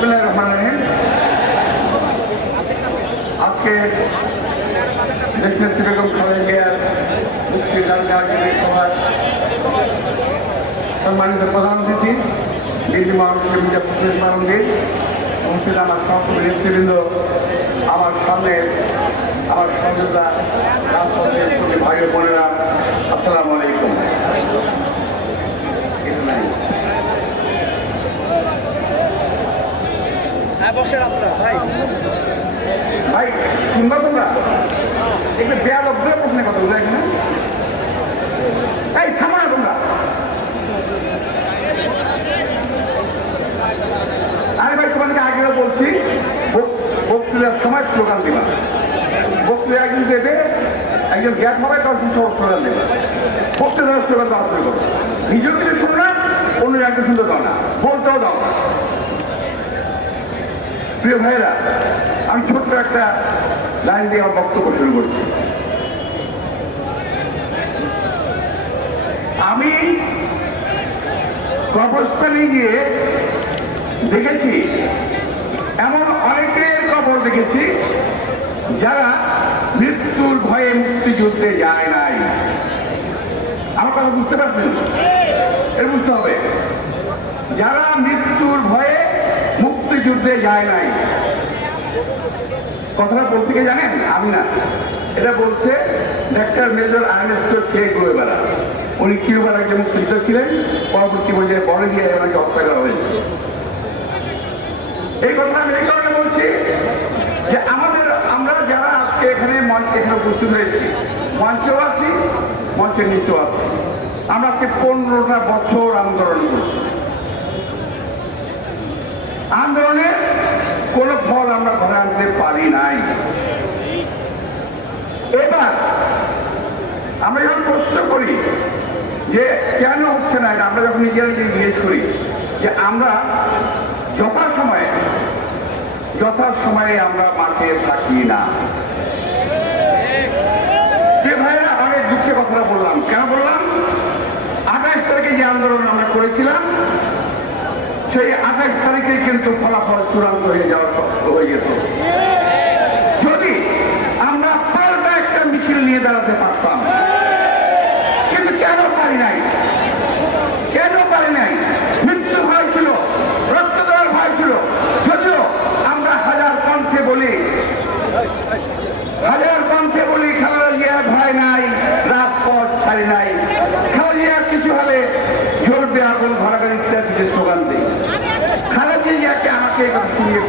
বিসমুল্লাহ রহমান রহিম আজকে দেশনেত্রী বেগম খালেদা জিয়ার মুক্তির দাবি জাতীয় সম্মানিত প্রধান অতিথি দিল্লি মহানগর মির্জা ফখরুল মাহমুদ্দিন আমার সকল নেতৃবৃন্দ, আমার সামনে আমার সহযোগিতা রাজপথের ভাইয়ের বোনেরা বসেন আপনারা, ভাই? ভাই শুনবা তোমরা? একটু বেয়া লব্ধের প্রশ্নের কথা বলে এখানে। এই, থামো না তোমরা। আরে ভাই, তোমাদেরকে আগেও বলছি, বক- বক্তৃতার সময় স্লোগান দিবা। বক্তৃতা একজন দেবে, একজন গ্যাপ হবে, তার সব স্লোগান দেবে। বক্তৃতার স্লোগান দেওয়া শুরু করো। নিজের কিছু শুনো না অন্য একজন শুনতে দাও না বলতেও দাও। প্রিয় ভাইরা আমি ছোট্ট একটা লাইন দিয়ে আমার বক্তব্য শুরু করছি। আমি কবরস্থানে গিয়ে দেখেছি, এমন অনেকের কবর দেখেছি যারা মৃত্যুর ভয়ে মুক্তিযুদ্ধে যায় নাই। আমার কথা বুঝতে পারছেন? এটা বুঝতে হবে। যারা মৃত্যুর ভয়ে মুক্তিযুদ্ধে যায় নাই। কথাটা বলতে কে জানেন? আমি না। এটা বলছে ডাক্তার মেজর আর্নেস্টো চে গুয়েবারা উনি কিউবার একজন মুক্তিযুদ্ধ ছিলেন। পরবর্তী পর্যায়ে বলিভিয়ায় ওনাকে হত্যা করা হয়েছে। এই কথা আমি এই কারণে বলছি যে আমাদের, আমরা যারা আজকে এখানে মঞ্চে, এখানে উপস্থিত হয়েছি, মঞ্চেও আছি, মঞ্চের নিচেও আছি। আমরা আজকে পনেরোটা বছর আন্দোলন করছি। আন্দোলনের কোনো ফল আমরা ঘরে আনতে পারি নাই। এবার আমরা যখন প্রশ্ন করি যে কেন হচ্ছে না আমরা যখন নিজেরা নিজে জিজ্ঞেস করি যে আমরা যথাসময়ে যথাসময়ে আমরা মাঠে থাকি না। ভাইয়েরা অনেক দুঃখের কথাটা বললাম। কেন বললাম? আঠাশ তারিখে যে আন্দোলন আমরা করেছিলাম সেই আঠাশ তারিখে কিন্তু ফলাফল চূড়ান্ত হয়ে যাওয়ার হয়ে যেত যদি আমরা পাল্টা একটা মিছিল নিয়ে দাঁড়াতে পারতাম, কিন্তু কেন পারি নাই কেন পারি নাই মৃত্যু ভয় ছিল রক্ত দেওয়ার ভয় ছিল যদিও আমরা হাজার কণ্ঠে বলি হাজার কণ্ঠে বলি খালেদা জিয়ার ভয় নাই রাজপথ ছাড়ি নাই খালেদা জিয়ার কিছু হলে জ্বলবে আগুন ঘরাঘর ইত্যাদি স্লোগান দিই খালেদা জিয়াকে আমাকে এই কথা শুনিয়ে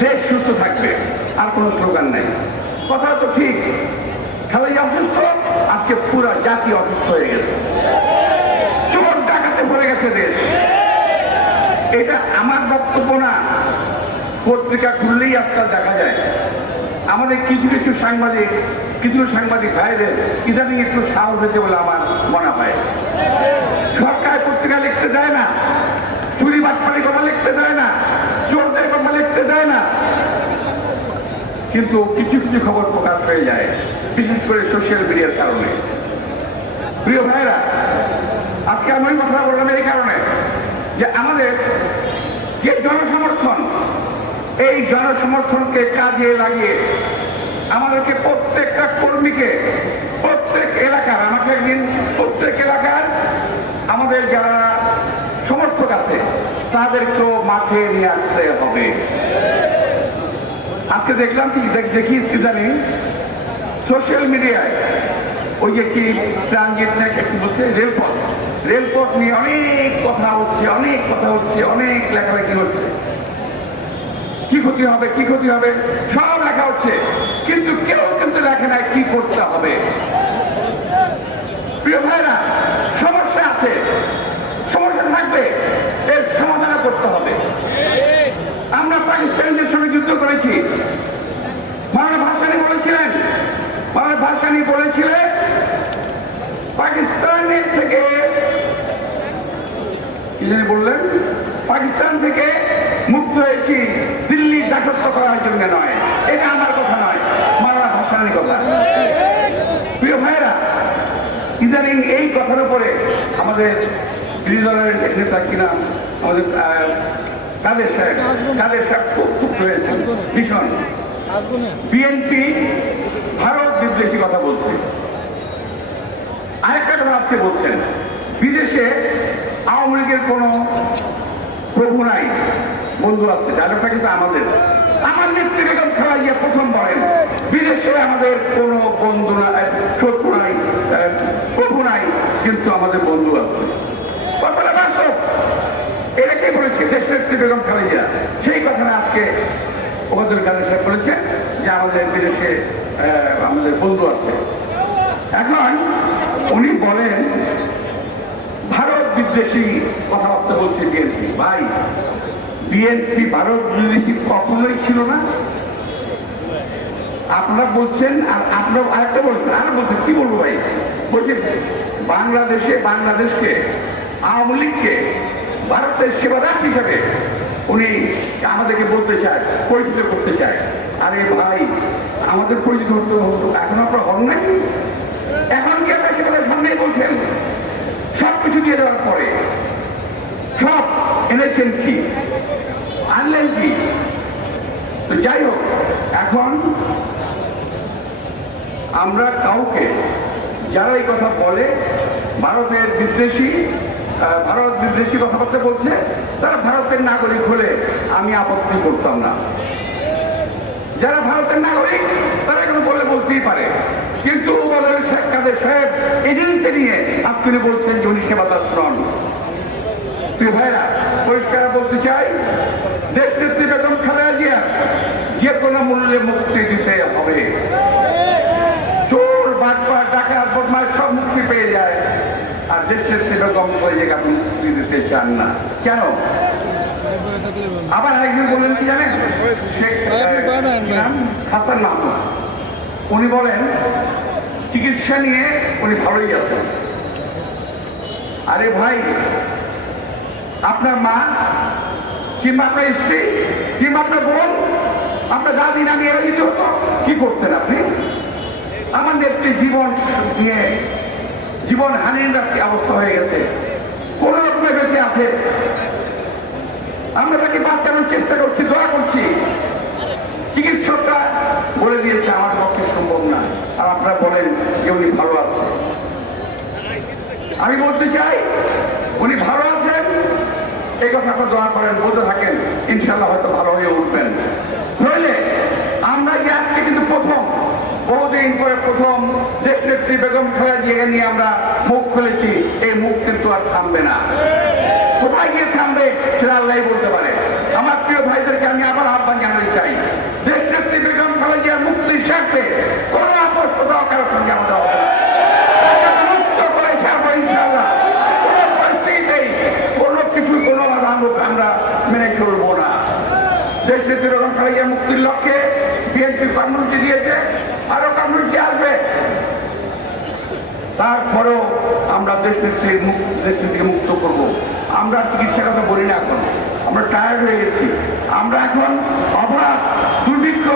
দেশ সুস্থ থাকবে, আর কোনো স্লোগান নাই। কথা তো ঠিক। খেলাই অসুস্থ, আজকে পুরো জাতি অসুস্থ হয়ে গেছে। চোর ডাকাতে পড়ে গেছে দেশ। এটা আমার বক্তব্য না। পত্রিকা খুললেই আজকাল দেখা যায়। আমাদের কিছু কিছু সাংবাদিক কিছু সাংবাদিক ভাইদের ইদানিং একটু সাহস হয়েছে বলে আমার মনে হয়। সরকার পত্রিকা লিখতে দেয় না, চুরি বাটপাড়ি কথা লিখতে দেয় না। লিখতে দেয় না। কিন্তু কিছু কিছু খবর প্রকাশ হয়ে যায়, বিশেষ করে সোশ্যাল মিডিয়ার কারণে। প্রিয় ভাইরা আজকে আমি ওই কথা বললাম এই কারণে যে আমাদের যে জনসমর্থন, এই জনসমর্থনকে কাজে লাগিয়ে আমাদেরকে প্রত্যেকটা কর্মীকে, প্রত্যেক এলাকার, আমাকে একদিন প্রত্যেক এলাকার আমাদের যারা সমর্থক আছে তাদেরকেও মাঠে নিয়ে আসতে হবে। আজকে দেখলাম কি, দেখ- দেখি জানি সোশ্যাল মিডিয়ায় ওই যে কি ট্রানজিট না কি বলছে, রেলপথ। রেলপথ নিয়ে অনেক কথা হচ্ছে, অনেক কথা হচ্ছে, অনেক লেখালেখি হচ্ছে। কি ক্ষতি হবে, কি ক্ষতি হবে? সব লেখা হচ্ছে। কিন্তু কেউ কিন্তু লেখে নাই কি করতে হবে। প্রিয় ভাইরা, সমস্যা আছে। সমস্যা থাকবে, এর সমাধান করতে হবে। আমরা পাকিস্তানিদের সঙ্গে যুদ্ধ করেছি। মাওলানা ভাসানি বলেছিলেন মাওলানা ভাসানি বলেছিলেন, পাকিস্তানের থেকে, কি জানি বললেন? বলেছি দিল্লির দাসত্ব করার জন্য নয়। এটা আমার কথা নয় মালা ভাষানের কথা। প্রিয় ভাইরা ইদানিং এই কথার উপরে আমাদের বিরোধী নেতা কিনা আমাদের কাদের সাহেব? কাদের সাহেব খুব খুব রয়েছে। ভীষণ। বিএনপি ভারত বিদ্বেষী কথা বলছে। আরেকটা কথা আজকে বলছেন বিদেশে আওয়ামী লীগের কোনো প্রভু নাই বন্ধু আছে ডায়লগটা কিন্তু আমাদের। আমার নেত্রী বেগম খালাইয়া প্রথম বলেন বিদেশে আমাদের কোনো বন্ধু নাই শত্রু নাই প্রভু নাই কিন্তু আমাদের বন্ধু আছে। কথাটা সেই কথাটা আজকে যে আমাদের আমাদের বন্ধু আছে। এখন উনি বলেন, ভারত কথাবার্তা ভাই, বিএনপি ভারত কখনোই ছিল না। আপনারা বলছেন, আর আপনারা আরেকটা বলছেন, আর কি বলব ভাই? বাংলাদেশে, বাংলাদেশকে আওয়ামী লীগকে ভারতের সেবাদাস হিসাবে উনি আমাদেরকে বলতে চায়, পরিচিত করতে চায়। আরে ভাই, আমাদের পরিচিত হতে হতো, এখন আপনারা হন নাই। এখন কি আপনার সেবাদার সামনেই বলছেন? সব কিছু দিয়ে দেওয়ার পরে সব এনেছেন কি? আনলেন কি? তো যাই হোক, এখন আমরা কাউকে যারা এই কথা বলে, ভারতের বিদ্বেষী ভারত বিদ্বেষী কথাবার্তা বলছে, তারা ভারতের নাগরিক হলে আমি আপত্তি করতাম না। যারা ভারতের নাগরিক, তারা এখন বলে বলতেই পারে। কিন্তু শেখ কাদের সাহেব এজেন্সি নিয়ে আজকে বলছেন যে উনি সেবাদাস নন। প্রিয় ভাইরা পরিষ্কার বলতে চাই দেশ নেত্রী বেগম খালেদা জিয়া যে কোনো মূল্যে মুক্তি দিতে হবে। চোর, বাটপার, ডাকাত বদমাস সব মুক্তি পেয়ে যায়। নেত্রী বেগম খালেদাকে আপনি দিতে চান না। কেন। আবার আরেকজন বললেন কি জানেন? শেখ? হাসান মাহমুদ। উনি বলেন চিকিৎসা নিয়ে উনি ভালোই আছেন। আরে ভাই আপনার মা কিংবা আপনার স্ত্রী কিংবা আপনার বোন আপনার দাদি এরা যদি হতো কি করতেন আপনি? আমার নেত্রী জীবন নিয়ে জীবন হানির রাস্তি অবস্থা হয়ে গেছে। কোন রকমে বেঁচে আছে। আমরা তাকে বাঁচানোর চেষ্টা করছি, দোয়া করছি। চিকিৎসকরা বলে দিয়েছে, আমার পক্ষে সম্ভব না। আর আপনারা বলেন, যে উনি ভালো আছে আমি বলতে চাই, উনি ভালো আছেন? এই কথা আপনার দোয়া করেন, বলতে থাকেন ইনশাল্লাহ হয়তো ভালো হয়ে উঠবেন নইলে আমরা যে আজকে কিন্তু প্রথম বহুদিন পরে প্রথম দেশ নেত্রী বেগম খালেদা জিয়াকে নিয়ে আমরা মুখ খুলেছি, এই মুখ কিন্তু আর থামবে না। কোথায় গিয়ে থামবে সেটা আল্লাহ বলতে পারে। আমার প্রিয় ভাইদেরকে আমি আবার আহ্বান জানাতে চাই, দেশ নেত্রী বেগম খালেদা জিয়ার মুক্তির স্বার্থে কোনো আপোষ কোথাও কারোর সঙ্গে আমাদের আমরা- মেনে চলবো না। দেশ নেত্রী বেগম জিয়ার মুক্তির লক্ষ্যে বিএনপি কর্মসূচি দিয়েছে আরও কর্মসূচি আসবে তারপরেও আমরা দেশ নেত্রীর মুক- দেশ নেত্রীকে মুক্ত করব। আমরা চিকিৎসার কথা বলি না এখন। আমরা টায়ার্ড হয়ে গেছি। আমরা এখন অভাব দুর্ভিক্ষ,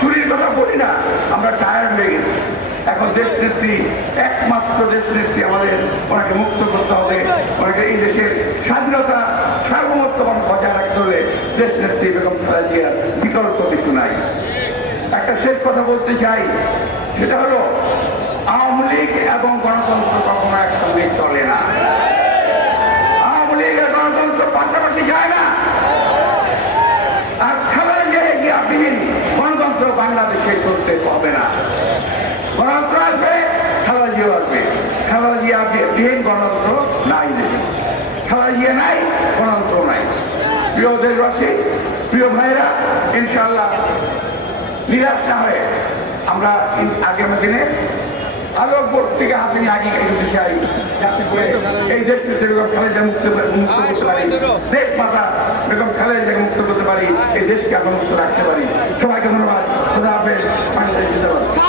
চুরির কথা বলি না। আমরা টায়ার্ড হয়ে গেছি। এখন দেশ নেত্রী একমাত্র দেশ নেত্রী আমাদের, ওনাকে মুক্ত করতে হবে। ওনাকে এই দেশের স্বাধীনতা সার্বভৌমত্ব বজায় রাখতে হলে দেশ নেত্রী বেগম খালেদা জিয়ার বিকল্প কিছু নাই। একটা শেষ কথা বলতে চাই। সেটা হলো আওয়ামী লীগ এবং গণতন্ত্র কখনো একসঙ্গে চলে না। আওয়ামী লীগ গণতন্ত্র পাশাপাশি যায় না। আর খেলায় গিয়ে গিয়া বিহীন গণতন্ত্র বাংলাদেশে চলতে হবে না। গণতন্ত্র আসবে খেলা জিও আসবে। খেলা জিয়া বিহীন গণতন্ত্র নাই দেশে খেলা জিয়া নাই, গণতন্ত্র নাই। প্রিয় দেশবাসী, প্রিয় ভাইরা ইনশাল্লাহ নিরাশ না হয়ে আমরা আগামী দিনে আলোকবোর্ড থেকে হাতে নিয়ে আগে এগোতে চাই। যাতে করে এই দেশ থেকে বেগম খালেদা মুক্ত মুক্ত করতে পারি। দেশ মাতা বেগম খালেদাকে মুক্ত করতে পারি এই দেশকে আমরা মুক্ত রাখতে পারি। সবাইকে ধন্যবাদ। খোদা হাফেজ। বাংলাদেশ জিন্দাবাদ।